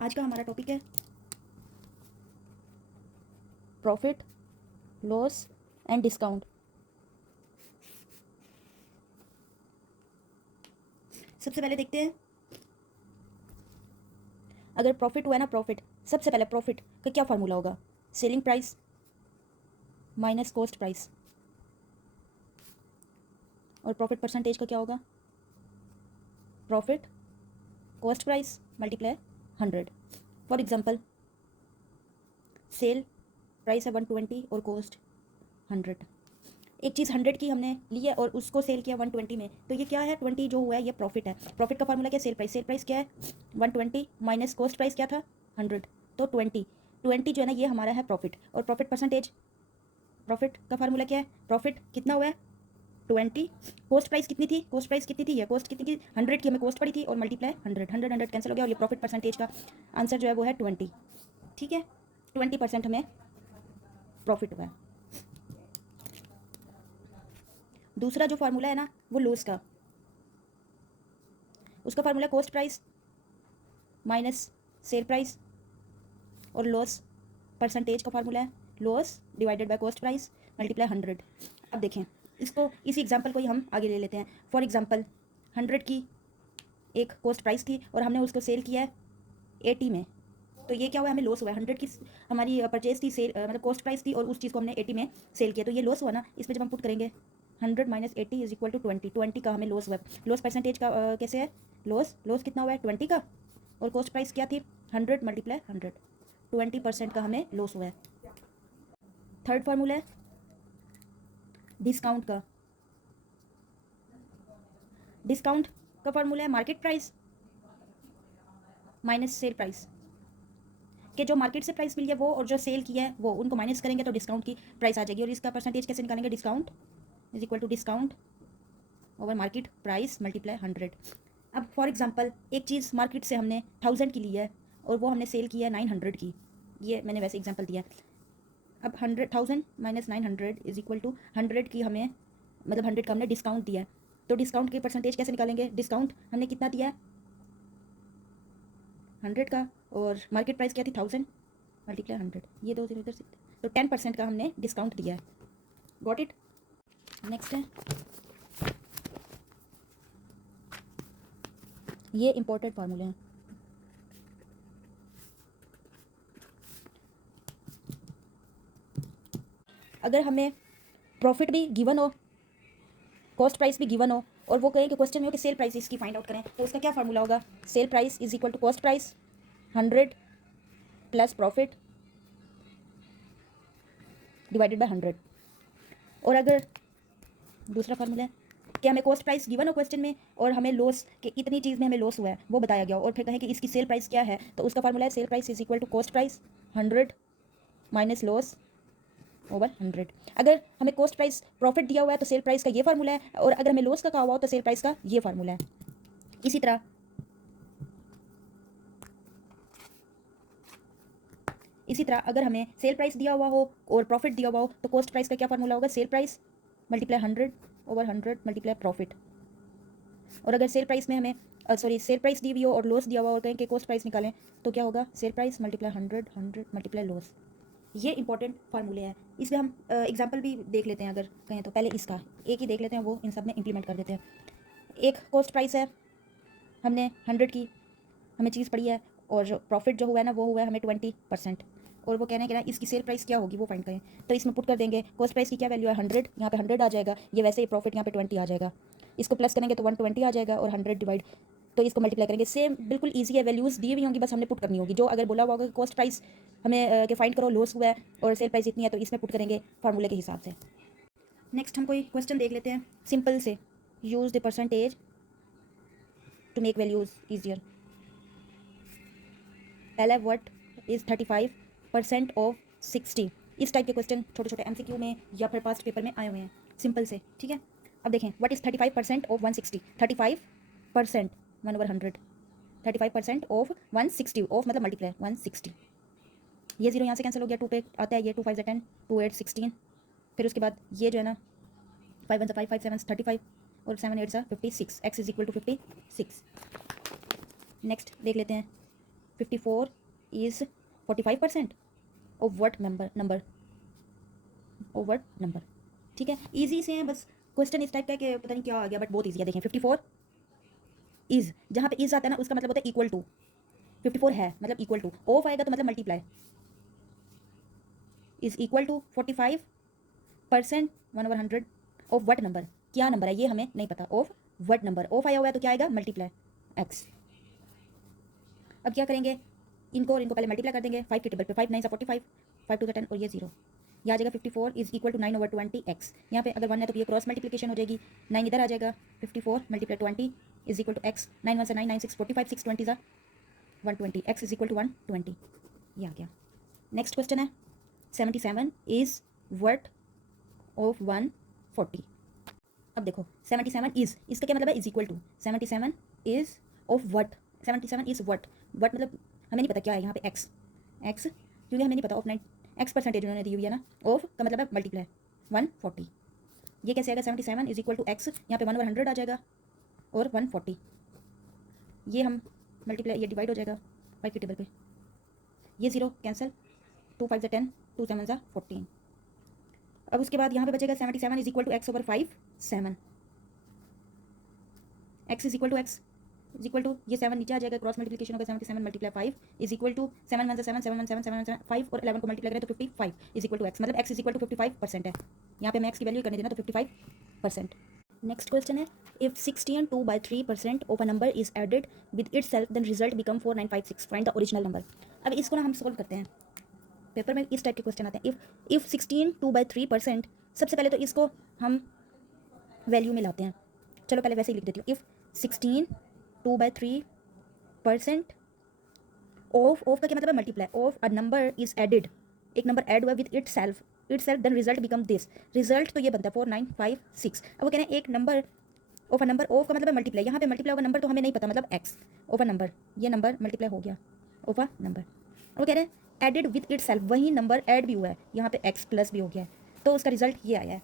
आज का हमारा टॉपिक है प्रॉफिट, लॉस एंड डिस्काउंट। सबसे पहले देखते हैं, अगर प्रॉफिट हुआ है ना, प्रॉफिट सबसे पहले प्रॉफिट का क्या फार्मूला होगा? Selling price minus cost price. और प्रॉफिट परसेंटेज का क्या होगा? Profit cost price multiply 100। For example, sale price है 120 और कॉस्ट 100। एक चीज़ 100 की हमने ली है और उसको सेल किया 120 में, तो ये क्या है? 20 जो हुआ है ये प्रॉफिट है। प्रॉफिट का फार्मूला क्या है? सेल प्राइस क्या है? 120 माइनस कॉस्ट प्राइस क्या था? 100। तो 20 जो है ना, ये हमारा है प्रॉफिट। और प्रॉफिट परसेंटेज, प्रॉफिट का फार्मूला क्या है? प्रॉफिट कितना हुआ है? 20। कॉस्ट प्राइस कितनी थी? कॉस्ट प्राइस कितनी थी? ये कॉस्ट कितनी थी? 100 की हमें कॉस्ट पड़ी थी और मल्टीप्लाई 100 कैंसिल हो गया और ये प्रॉफिट परसेंटेज का आंसर जो है वो है 20। ठीक है, 20% हमें प्रॉफिट हुआ है। दूसरा जो फार्मूला है ना, वो लॉस का, उसका formula cost price minus sale price और लॉस परसेंटेज का फार्मूला है loss divided by cost price multiply 100। अब देखें इसको, इसी एग्जांपल को ही हम आगे ले लेते हैं। फॉर एग्जांपल 100 की एक कॉस्ट प्राइस थी और हमने उसको सेल किया है 80 में, तो ये क्या हुआ? हमें लॉस हुआ है। 100 की हमारी परचेज थी, सेल मतलब कॉस्ट प्राइस थी और उस चीज़ को हमने 80 में सेल किया, तो ये लॉस हुआ ना। इसमें जब हम पुट करेंगे 100 माइनस 80 इज इक्वल टू 20 का हमें लॉस हुआ है। लॉस परसेंटेज का कैसे है? लॉस कितना हुआ है? 20 का, और कॉस्ट प्राइस क्या थी? 100 मल्टीप्लाई 100, 20% का हमें लॉस हुआ है। थर्ड फार्मूला है डिस्काउंट का। डिस्काउंट का फार्मूला है market price minus sale price, कि जो मार्केट से प्राइस मिली है वो और जो सेल किया है वो, उनको माइनस करेंगे तो डिस्काउंट की प्राइस आ जाएगी। और इसका परसेंटेज कैसे निकालेंगे? Discount is equal to discount over market price multiply 100। अब फॉर एग्जांपल एक चीज़ मार्केट से हमने 1000 की ली है और वो हमने सेल किया है 900 की, ये मैंने वैसे एग्जांपल दिया है। अब 1000 माइनस 900 इज इक्वल टू 100 की हमें, मतलब 100 का हमने डिस्काउंट दिया है, तो डिस्काउंट की परसेंटेज कैसे निकालेंगे? डिस्काउंट हमने कितना दिया है? 100 का, और मार्केट प्राइस क्या थी? 1000 मल्टीप्लाई 100, ये दो जीरो इधर से, तो 10% का हमने डिस्काउंट दिया है। Got it? नेक्स्ट है, ये इंपॉर्टेंट फार्मूले हैं। अगर हमें प्रॉफिट भी गिवन हो, कॉस्ट प्राइस भी गिवन हो, और वो कहें कि क्वेश्चन में हो कि सेल प्राइस इसकी फाइंड आउट करें, तो उसका क्या फार्मूला होगा? Sale price is equal to cost price 100 plus profit divided by 100। और अगर दूसरा फार्मूला है कि हमें कॉस्ट प्राइस गिवन हो क्वेश्चन में और हमें लॉस, कि इतनी चीज़ में हमें लॉस हुआ है वो बताया गया हो, और फिर कहें कि इसकी सेल प्राइस क्या है, तो उसका फार्मूला है sale price is equal to cost price 100 minus loss over 100। अगर हमें कॉस्ट प्राइस प्रॉफिट दिया हुआ है तो सेल प्राइस का ये फार्मूला है, और अगर हमें लॉस का कहा हुआ हो तो सेल प्राइस का ये फार्मूला है। इसी तरह अगर हमें सेल प्राइस दिया हुआ हो और प्रॉफिट दिया हुआ हो तो कॉस्ट प्राइस का क्या फार्मूला होगा? Sale price multiply 100 over 100 multiply profit. और अगर सेल प्राइस में हमें सेल प्राइस दी हुई हो और लॉस दिया हुआ और कहें कि कॉस्ट प्राइस निकालें, तो क्या होगा? Sale price multiply 100 multiply loss. ये इंपॉर्टेंट फार्मूले हैं, इसलिए हम एग्जाम्पल भी देख लेते हैं। अगर कहें तो पहले इसका एक ही देख लेते हैं, वो इन सब में इंप्लीमेंट कर देते हैं। एक कॉस्ट प्राइस है, हमने 100 की हमें चीज़ पड़ी है, और जो प्रॉफिट जो हुआ है ना वो हुआ है हमें 20%, और वो कहने के ना इसकी सेल प्राइस क्या होगी वो फाइंड करें, तो इसमें पुट कर देंगे कॉस्ट प्राइस की क्या वैल्यू है? 100, यहाँ पे 100 आ जाएगा, ये वैसे ही प्रॉफिट यहाँ पे 20 आ जाएगा, इसको प्लस करेंगे तो 120 आ जाएगा, और 100 डिवाइड, तो इसको मल्टीप्लाई करेंगे। सेम बिल्कुल ईजी है, वैल्यूज़ दी हुई होंगी, बस हमने पुट करनी होगी। जो अगर बोला हुआ होगा कि कॉस्ट प्राइस हमें के फाइंड करो, लॉस हुआ है और सेल प्राइस इतनी है, तो इसमें पुट करेंगे फार्मूले के हिसाब से। नेक्स्ट हम कोई क्वेश्चन देख लेते हैं सिंपल से। Use the percentage to make values easier. पहला व्हाट इज़ 35% ऑफ 60। इस टाइप के क्वेश्चन छोटे छोटे MCQ में या फिर पास्ट पेपर में आए हुए हैं, सिंपल से। ठीक है, अब देखें what is 35% of 160। 35% 1/100, 35% of 160, of मतलब मल्टीप्लाई 160। ये जीरो यहाँ से कैंसिल हो गया, 2 पे आता है, ये 2 5 10, 2 8 16। फिर उसके बाद ये जो है ना 5 1 5 5 7 35 और 7 8 56। X is equal to 56। Next देख लेते हैं 54 is 45% of what number of what number. ठीक है, इजी से हैं, बस क्वेश्चन इस टाइप का है कि पता नहीं क्या आ गया, बट बहुत ईजी है। देखें 54 इज, जहाँ पे इज आता है ना उसका मतलब होता है इक्वल टू, 54 है मतलब इक्वल टू, ऑफ आएगा तो मतलब multiply, is equal to 45% 1/100 of what number, क्या नंबर है ये हमें नहीं पता, ऑफ व्हाट नंबर, ऑफ आया हुआ है तो क्या आएगा मल्टीप्लाई एक्स। अब क्या करेंगे, इनको और इनको पहले मल्टीप्लाई कर देंगे, 5 के टेबल पे 5 9 45, 5 2 10 और ये 0, यह आ जाएगा 54 इज इक्वल टू 9/20 एक्स। यहाँ पे अगर 1 है तो ये क्रॉस मल्टीप्लिकेशन हो जाएगी, 9 इधर आ जाएगा, 54 multiply 20 is equal to x, 9 1 से 9 9 6 45 6 20 ज़ा 120 एक्स इज इक्वल टू 120, ये आ गया। नेक्स्ट क्वेश्चन है 77 इज वर्थ ऑफ 140। अब देखो 77 इज, इसका क्या मतलब है, is equal to, 77 is of what, 77 is what, what मतलब हमें नहीं पता क्या है यहाँ पे, एक्स, एक्स क्योंकि हमें नहीं पता, ऑफ 9 एक्स परसेंटेज उन्होंने दी हुई है ना, ऑफ का मतलब है मल्टीप्लाई 140, ये कैसे आएगा 77 इज इक्वल टू एक्स, यहाँ पे 1/100 आ जाएगा और 140, ये हम मल्टीप्लाई, ये डिवाइड हो जाएगा 5 के टेबल पे, ये 0 कैंसिल, 2 5 10 2 7 14। अब उसके बाद यहाँ पे बचेगा 77 is equal to x over 5 7, x is equal to x is equal to, ये 7 नीचे आ जाएगा, क्रॉस मल्टीप्लिकेशन होगा, 77 मल्टीप्लाई 5 इज इक्वल टू 7 1 7 7 1 7 7 7 5 और 11 को मल्टीप्लाई करें तो 55 इज इक्वल टू एक्स, मतलब एक्स इज इक्वल टू 55% है, यहाँ पे हमें एक्स की वैल्यू करनी देना तो 55%। नेक्स्ट क्वेश्चन है if 16 2/3% of a number is added with itself then result become 4956, find the original number. अब इसको ना हम सोल्व करते हैं, पेपर में इस टाइप के क्वेश्चन आते हैं। इफ 16 2/3%, सबसे पहले तो इसको हम वैल्यू में लाते हैं, चलो पहले वैसे ही लिख देती हूँ, इफ 16 2/3% ऑफ का क्या मतलब है multiply, of a number is added, एक नंबर ऐड हुआ with itself then result become this, result तो ये बनता है 4956। अब वो कह रहे हैं एक number of a number, of का मतलब है मल्टीप्लाई, यहाँ पे मल्टीप्लाई होगा नंबर तो हमें नहीं पता, मतलब एक्स ऑफ अ नंबर, ये नंबर मल्टीप्लाई हो गया ऑफ अ नंबर, वो कह रहे हैं एडेड विद इटसेल्फ, वही नंबर ऐड भी हुआ है, यहाँ पे एक्स प्लस भी हो गया है, तो उसका रिजल्ट ये आया है।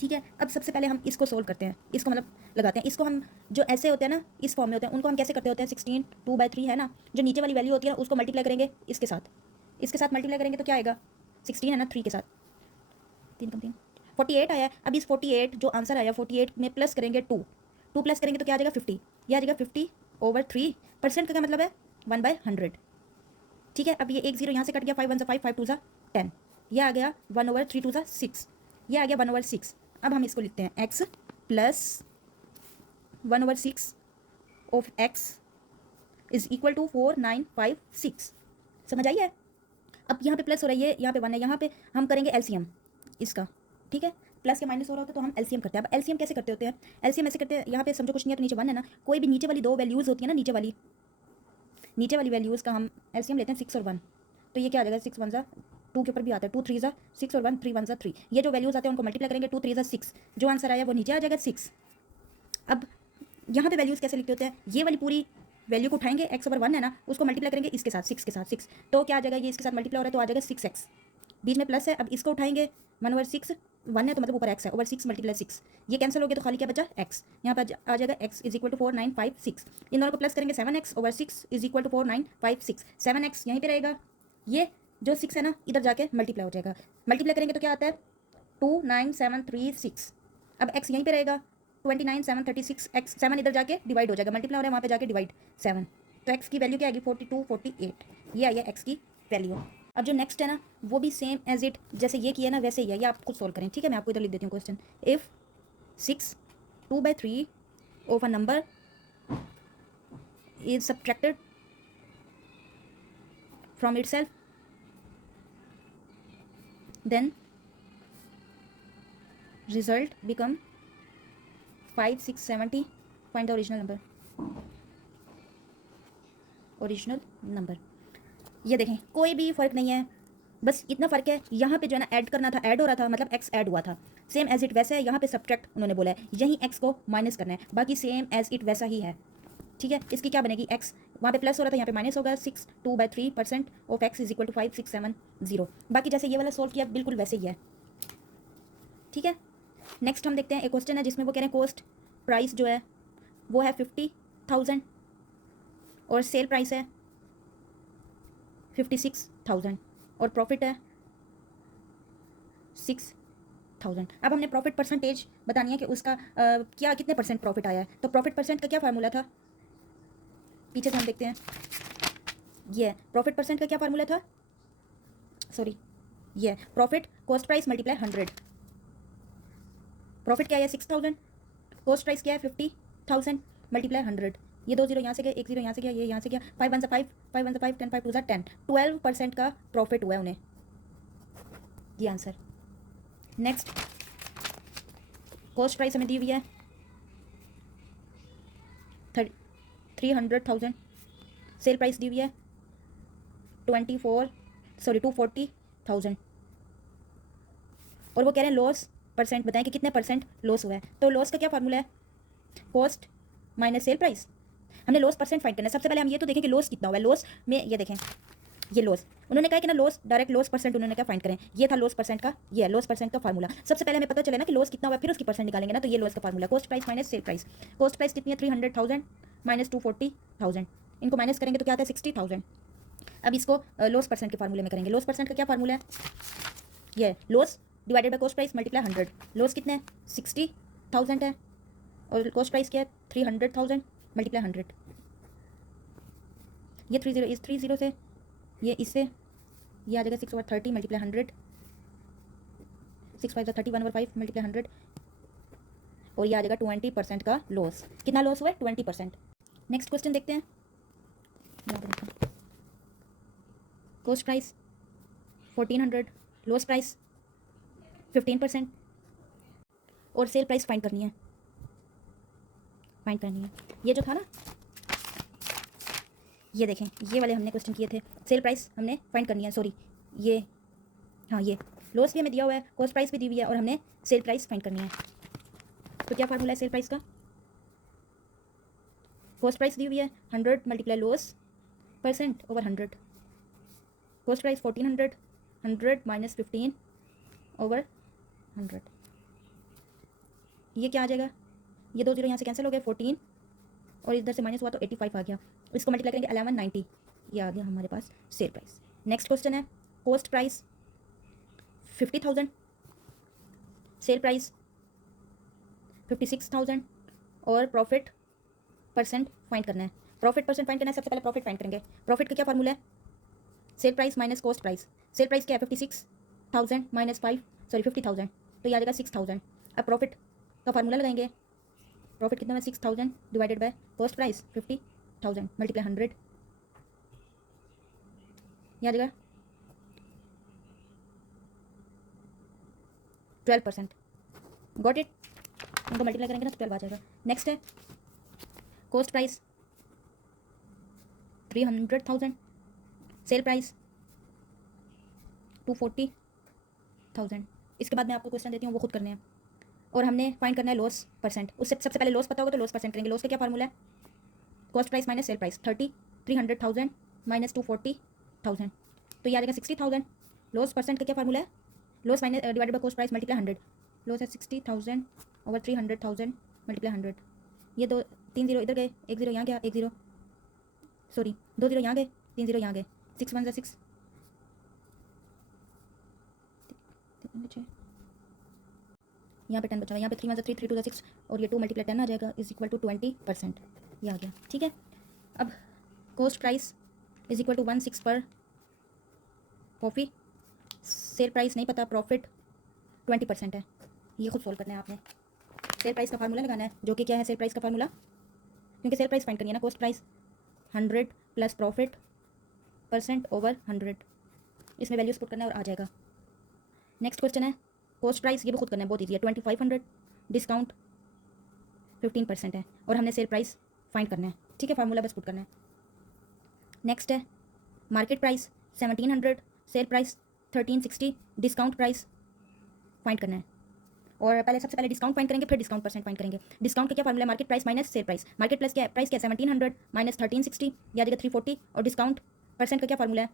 ठीक है, अब सबसे पहले हम इसको सोल्व करते हैं, इसको मतलब लगाते हैं, इसको हम जो ऐसे होते हैं ना इस फॉर्म में होते हैं उनको हम कैसे करते होते हैं, 16 2/3 है ना, जो नीचे वाली वैल्यू होती है उसको मल्टीप्लाई करेंगे इसके साथ मल्टीप्लाई करेंगे तो क्या आएगा, 16 है ना 3 के साथ, 3 कम 3 48 आया है। अब इस 48 जो आंसर आया 48 में प्लस करेंगे 2 प्लस करेंगे तो क्या आ जाएगा 50, ये आ जाएगा 50/3%, का क्या मतलब है 1/100। ठीक है, अब ये 1 0 यहाँ से कट गया, 5 1 5 5 2 10, ये आ गया 1/3 2 6, ये आ गया 1/6। अब हम इसको लिखते हैं x plus 1/6 of x is equal to 4956, समझ आई है। अब यहाँ पे प्लस हो रहा है, ये यहाँ पे 1 है, यहाँ पे हम करेंगे एलसीएम इसका, ठीक है, प्लस के माइनस हो रहा होता है तो हम एलसीएम करते हैं। अब एलसीएम कैसे करते होते हैं, एलसीएम ऐसे करते हैं, यहाँ पे समझो कुछ नहीं है तो नीचे 1 है ना, कोई भी नीचे वाली दो वैल्यूज़ होती है ना, नीचे वाली वैल्यूज़ का हम एलसीएम लेते हैं 6 और 1, तो ये क्या आ जाएगा 6 1 2 के ऊपर भी आता है, 2 3 6 और 1 3 1 3, ये जो वैल्यूज़ आते हैं उनको मल्टीप्लाई करेंगे, 2 3 6, जो आंसर आया वो नीचे आ जाएगा 6। अब यहाँ पे वैल्यूज़ कैसे लिखते होते हैं, ये वाली पूरी वैल्यू को उठाएंगे, x ओवर 1 है ना उसको मल्टीप्लाई करेंगे इसके साथ 6 के साथ 6, तो क्या आ जाएगा, ये इसके साथ मल्टीप्लाई हो रहा है तो आ जाएगा 6x, बीच में प्लस है, अब इसको उठाएंगे 1/6, 1 है तो मतलब ऊपर x है, ओवर 6 मल्टीप्लाई 6, ये कैंसिल हो गया तो खाली क्या बचा x, यहाँ पर आ जाएगा x इज इक्वल टू 4956, इन दोनों को प्लस करेंगे 7x over 6 is equal to 4956, 7x यहीं पर रहेगा, ये जो 6 है ना इधर जाके मल्टीप्लाई हो जाएगा, मल्टीप्लाई करेंगे तो क्या आता है 29736, अब x यहीं पे रहेगा 29736, x 7 इधर जाके डिवाइड हो जाएगा, मल्टीप्लाई हो रहा है वहाँ पे जाके डिवाइड 7, तो x की वैल्यू क्या आएगी 42 48, ये आई है x की वैल्यू। अब जो नेक्स्ट है ना वो भी सेम एज इट जैसे ये किया ना वैसे ही है, ये आप खुद सोल्व करें, ठीक है, मैं आपको इधर लिख देती हूँ question. If 6 2/3 of a number is subtracted from itself then result become 5 6 70, find the original number. ये देखें कोई भी फ़र्क नहीं है, बस इतना फ़र्क है, यहाँ पे जो है ना ऐड करना था, ऐड हो रहा था मतलब x ऐड हुआ था, सेम एज इट वैसा है, यहाँ पे सब्ट्रैक्ट उन्होंने बोला है, यहीं x को माइनस करना है, बाकी सेम एज इट वैसा ही है। ठीक है, इसकी क्या बनेगी x, वहाँ पे प्लस हो रहा था यहाँ पे माइनस होगा, 6 2/3% of x is equal to 5670, बाकी जैसे ये वाला सोल्व किया बिल्कुल वैसे ही है। ठीक है, नेक्स्ट हम देखते हैं एक क्वेश्चन है जिसमें वो कह रहे हैं कॉस्ट प्राइस जो है वो है 50,000 और सेल प्राइस है 56,000 और प्रॉफिट है 6,000। अब हमने प्रॉफिट परसेंटेज बतानी है कि उसका क्या कितने परसेंट प्रॉफिट आया है। तो प्रॉफिट परसेंट का क्या फार्मूला था, पीछे से हम देखते हैं। ये प्रॉफिट परसेंट का क्या फार्मूला था, सॉरी, ये profit cost price multiply 100। Profit क्या है 6,000, कॉस्ट प्राइस क्या है 50,000 मल्टीप्लाई 100। ये 2 जीरो यहाँ से गया, 1 जीरो यहाँ से गया, ये यहाँ से गया, 5 1 5, 5 1 5, 10 5 2 10, 12% का प्रॉफिट हुआ है उन्हें। ये आंसर। नेक्स्ट, कॉस्ट प्राइस हमें दी हुई है 300,000, सेल प्राइस दी हुई है 240,000 और वो कह रहे हैं लॉस परसेंट बताएं कि कितने परसेंट लॉस हुआ है। तो लॉस का क्या फार्मूला है, कॉस्ट माइनस सेल प्राइस। हमने लॉस परसेंट फाइंड करना है। सबसे पहले हम ये तो देखें कि लॉस कितना हुआ है। लॉस में ये देखें, ये लॉस उन्होंने कहा कि ना लॉस डायरेक्ट लॉस परसेंट उन्होंने क्या फाइंड करें, ये था लॉस परसेंट का, ये है लॉस परसेंट का फार्मूला। सबसे पहले हमें पता चले ना कि लॉस कितना हुआ है, फिर उसकी परसेंट निकालेंगे ना। तो ये लॉस का formula cost price minus sale price. Cost price कितनी है 300,000 माइनस 240,000, इनको माइनस करेंगे तो क्या आता है 60,000। अब इसको लॉस परसेंट के फार्मूले में करेंगे। लॉस परसेंट का क्या फार्मूला है, ये loss divided by cost price multiply 100। Loss कितने हैं 60,000 है और कॉस्ट प्राइस क्या है 300,000 मल्टीप्लाई 100। ये 30 इस 30 से ये इससे ये आ जाएगा 6/30 मल्टीप्लाई 100, 6 5 31 over 5 मल्टीप्लाई 100 और ये आ जाएगा 20% का लॉस। कितना लॉस हुआ है 20%। नेक्स्ट क्वेश्चन देखते हैं। कॉस्ट प्राइस 1400, लॉस प्राइस 15% और सेल प्राइस फाइंड करनी है, फाइंड करनी है। ये जो था ना, ये देखें, ये वाले हमने क्वेश्चन किए थे। सेल प्राइस हमने फाइंड करनी है, सॉरी ये, हाँ ये लॉस भी हमें दिया हुआ है, कॉस्ट प्राइस भी दी हुई है और हमने सेल प्राइस फाइंड करनी है। तो क्या फार्मूला है सेल प्राइस का, कॉस्ट प्राइस दी हुई है 100 multiply loss percent over 100। Cost price 1400, 100 minus 15 over 100। ये क्या आ जाएगा, ये 2 जीरो यहाँ से कैंसिल हो गए, 14 और इधर से माइनस हुआ तो 85 आ गया। इसको मल्टीप्लाई करेंगे 1190, ये आ गया हमारे पास सेल प्राइस। नेक्स्ट क्वेश्चन है, कॉस्ट प्राइस 50,000, सेल प्राइस 56,000 और प्रॉफिट परसेंट फाइंड करना है। प्रॉफिट परसेंट फाइंड करना है, सबसे पहले प्रॉफिट फाइंड करेंगे। प्रॉफिट का क्या फार्मूला है, sale price minus cost price. Sale price क्या है 56,000 माइनस 50,000 तो ये आ जाएगा 6,000। अब प्रॉफिट का फार्मूला लगाएंगे। प्रॉफिट कितना है 6,000 divided by cost price 50,000 multiply 100, ये आ जाएगा 12%। गॉट इट, इनको मल्टीप्लाई करेंगे ना तो 12 आ जाएगा। नेक्स्ट है कॉस्ट प्राइस 300,000, सेल प्राइस 240,000। इसके बाद मैं आपको क्वेश्चन देती हूँ, वो खुद करने हैं और हमने फाइंड करना है लॉस परसेंट। उससे सबसे पहले लॉस पता होगा तो लॉस परसेंट करेंगे। लॉस का क्या फार्मूला है, cost price minus sale price 300,000 minus 240,000 तो ये आ जाएगा 60,000। लॉस परसेंट का क्या फार्मूला है, loss minus divided by cost price multiply 100। Loss है 60,000 ओवर 300,000 मल्टीप्लाई 100। ये 3 जीरो इधर गए, 1 जीरो यहाँ गया, 1 जीरो सॉरी 2 जीरो यहाँ गए, 3 जीरो यहाँ गए, 6 1 6 यहाँ पे 10 बचा, यहाँ पे 3 1 3 3 2 6 और ये 2 मल्टीप्लाई 10 आ जाएगा इज इक्वल टू 20%। ये आ गया, ठीक है। अब cost price is equal to 1/6 पर कॉफ़ी, सेल प्राइस नहीं पता, प्रॉफिट 20% है। ये खुद सोल्व करना है आपने। सेल प्राइस का फार्मूला लगाना है, जो कि क्या है सेल प्राइस का फार्मूला, क्योंकि सेल प्राइस फाइंड करनी है ना। Cost price 100 plus profit percent over 100, इसमें वैल्यूज पुट करना है और आ जाएगा। नेक्स्ट क्वेश्चन है कॉस्ट प्राइस, ये भी खुद करना है, बहुत ईजी है। 2500 डिस्काउंट 15% है और हमने सेल प्राइस फाइंड करना है, ठीक है। फार्मूला बस पुट करना है। नेक्स्ट है market price 1700, sale price 1360, discount price find करना है। और पहले सबसे पहले डिस्काउंट फाइंड करेंगे, फिर डिस्काउंट परसेंट फाइंड करेंगे। डिस्काउंट का क्या फार्मूला है, market price minus sale price. Market plus क्या है, प्राइस क्या है 1700 माइनस 1360 या जाएगा 340 और डिस्काउंट परसेंट का क्या फार्मूला है,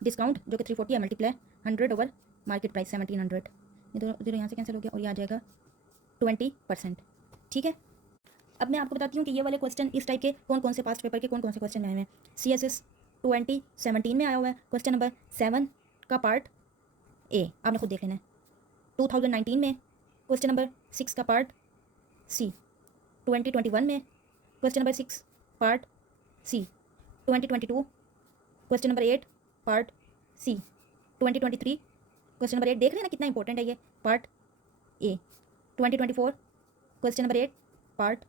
डिस्काउंट जो कि 340 है मल्टीप्लाई 100 ओवर मार्केट प्राइस 1700। ये दो जीरो यहाँ से कैंसिल हो गया और ये आ जाएगा 20%, ठीक है। अब मैं आपको बताती हूँ कि ये वाले क्वेश्चन इस टाइप के कौन कौन से पास्ट पेपर के कौन कौन से क्वेश्चन आए हैं। CSS 2017 में आया हुआ है। क्वेश्चन नंबर 7 का पार्ट ए आपने खुद देख लेना है। 2019 में क्वेश्चन नंबर 6 का पार्ट सी। 2021 में question number 6 part C. 2022 question number 8 part C. 2023 question number 8 देख लेना कितना इंपॉर्टेंट है ये, part A. 2024 question number 8 part